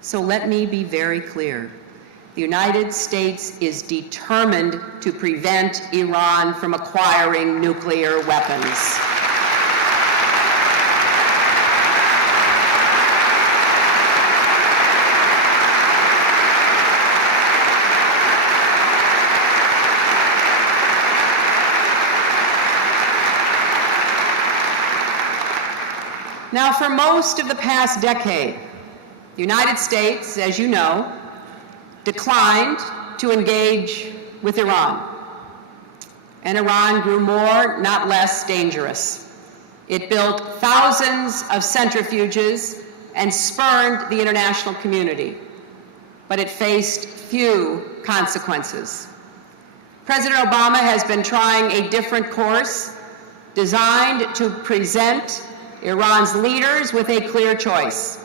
So let me be very clear. The United States is determined to prevent Iran from acquiring nuclear weapons. Now, for most of the past decade, the United States, as you know, declined to engage with Iran. And Iran grew more, not less, dangerous. It built thousands of centrifuges and spurned the international community, but it faced few consequences. President Obama has been trying a different course designed to present Iran's leaders with a clear choice.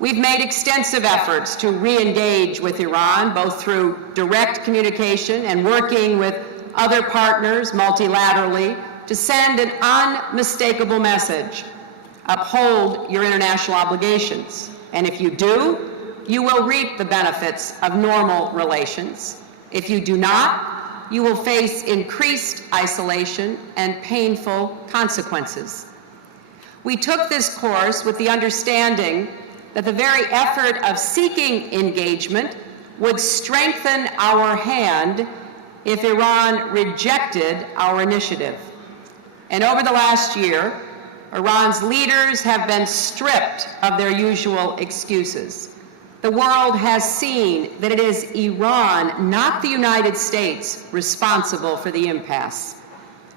We've made extensive efforts to re-engage with Iran, both through direct communication and working with other partners multilaterally to send an unmistakable message. Uphold your international obligations. And if you do, you will reap the benefits of normal relations. If you do not, you will face increased isolation and painful consequences. We took this course with the understanding that the very effort of seeking engagement would strengthen our hand if Iran rejected our initiative. And over the last year, Iran's leaders have been stripped of their usual excuses. The world has seen that it is Iran, not the United States, responsible for the impasse.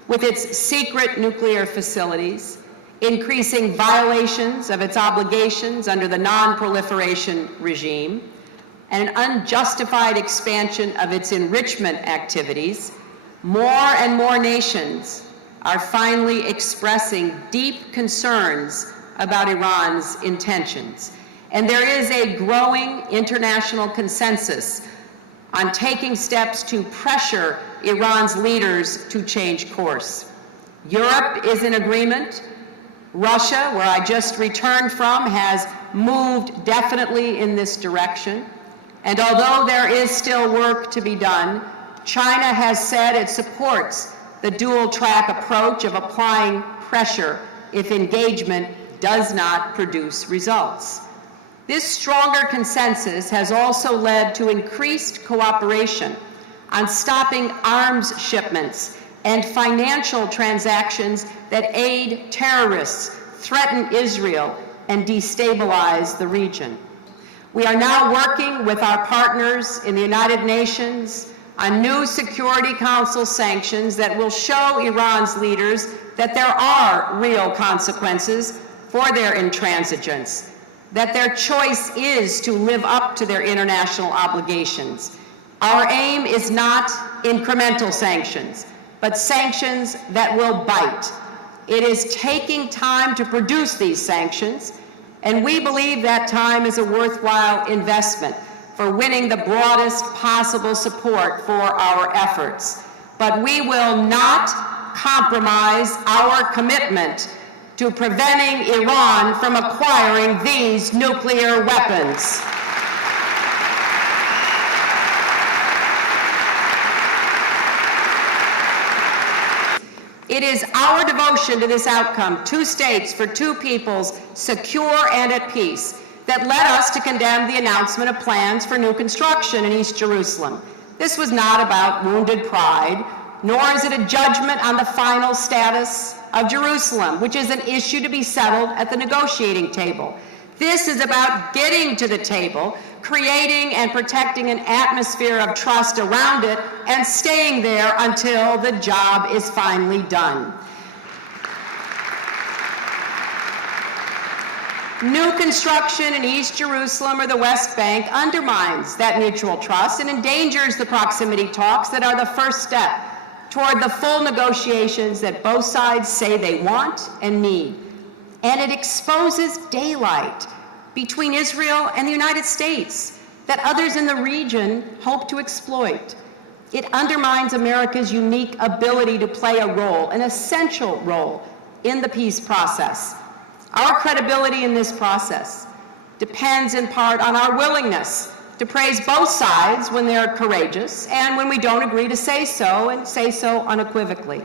With its secret nuclear facilities, increasing violations of its obligations under the non-proliferation regime, and an unjustified expansion of its enrichment activities, more and more nations are finally expressing deep concerns about Iran's intentions. And there is a growing international consensus on taking steps to pressure Iran's leaders to change course. Europe is in agreement. Russia, where I just returned from, has moved definitely in this direction. And although there is still work to be done, China has said it supports the dual-track approach of applying pressure if engagement does not produce results. This stronger consensus has also led to increased cooperation on stopping arms shipments and financial transactions that aid terrorists, threaten Israel, and destabilize the region. We are now working with our partners in the United Nations on new Security Council sanctions that will show Iran's leaders that there are real consequences for their intransigence, that their choice is to live up to their international obligations. Our aim is not incremental sanctions, but sanctions that will bite. It is taking time to produce these sanctions, and we believe that time is a worthwhile investment for winning the broadest possible support for our efforts. But we will not compromise our commitment to preventing Iran from acquiring these nuclear weapons. It is our devotion to this outcome, two states for two peoples, secure and at peace, that led us to condemn the announcement of plans for new construction in East Jerusalem. This was not about wounded pride, nor is it a judgment on the final status of Jerusalem, which is an issue to be settled at the negotiating table. This is about getting to the table, creating and protecting an atmosphere of trust around it, and staying there until the job is finally done. New construction in East Jerusalem or the West Bank undermines that mutual trust and endangers the proximity talks that are the first step toward the full negotiations that both sides say they want and need. And it exposes daylight between Israel and the United States that others in the region hope to exploit. It undermines America's unique ability to play a role, an essential role, in the peace process. Our credibility in this process depends in part on our willingness to praise both sides when they're courageous and when we don't agree to say so, and say so unequivocally.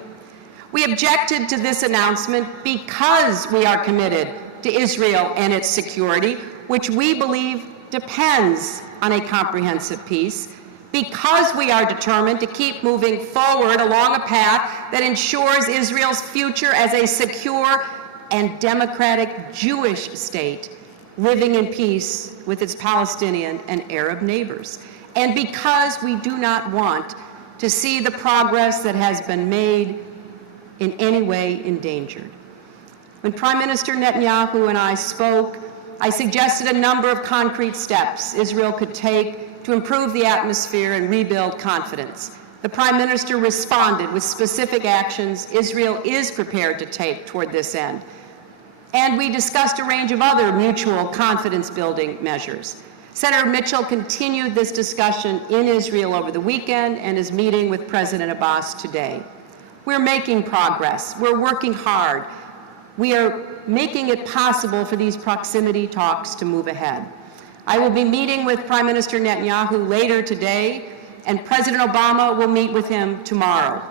We objected to this announcement because we are committed to Israel and its security, which we believe depends on a comprehensive peace, because we are determined to keep moving forward along a path that ensures Israel's future as a secure and democratic Jewish state, living in peace with its Palestinian and Arab neighbors. And because we do not want to see the progress that has been made in any way endangered. When Prime Minister Netanyahu and I spoke, I suggested a number of concrete steps Israel could take to improve the atmosphere and rebuild confidence. The Prime Minister responded with specific actions Israel is prepared to take toward this end. And we discussed a range of other mutual confidence-building measures. Senator Mitchell continued this discussion in Israel over the weekend and is meeting with President Abbas today. We're making progress. We're working hard. We are making it possible for these proximity talks to move ahead. I will be meeting with Prime Minister Netanyahu later today, and President Obama will meet with him tomorrow.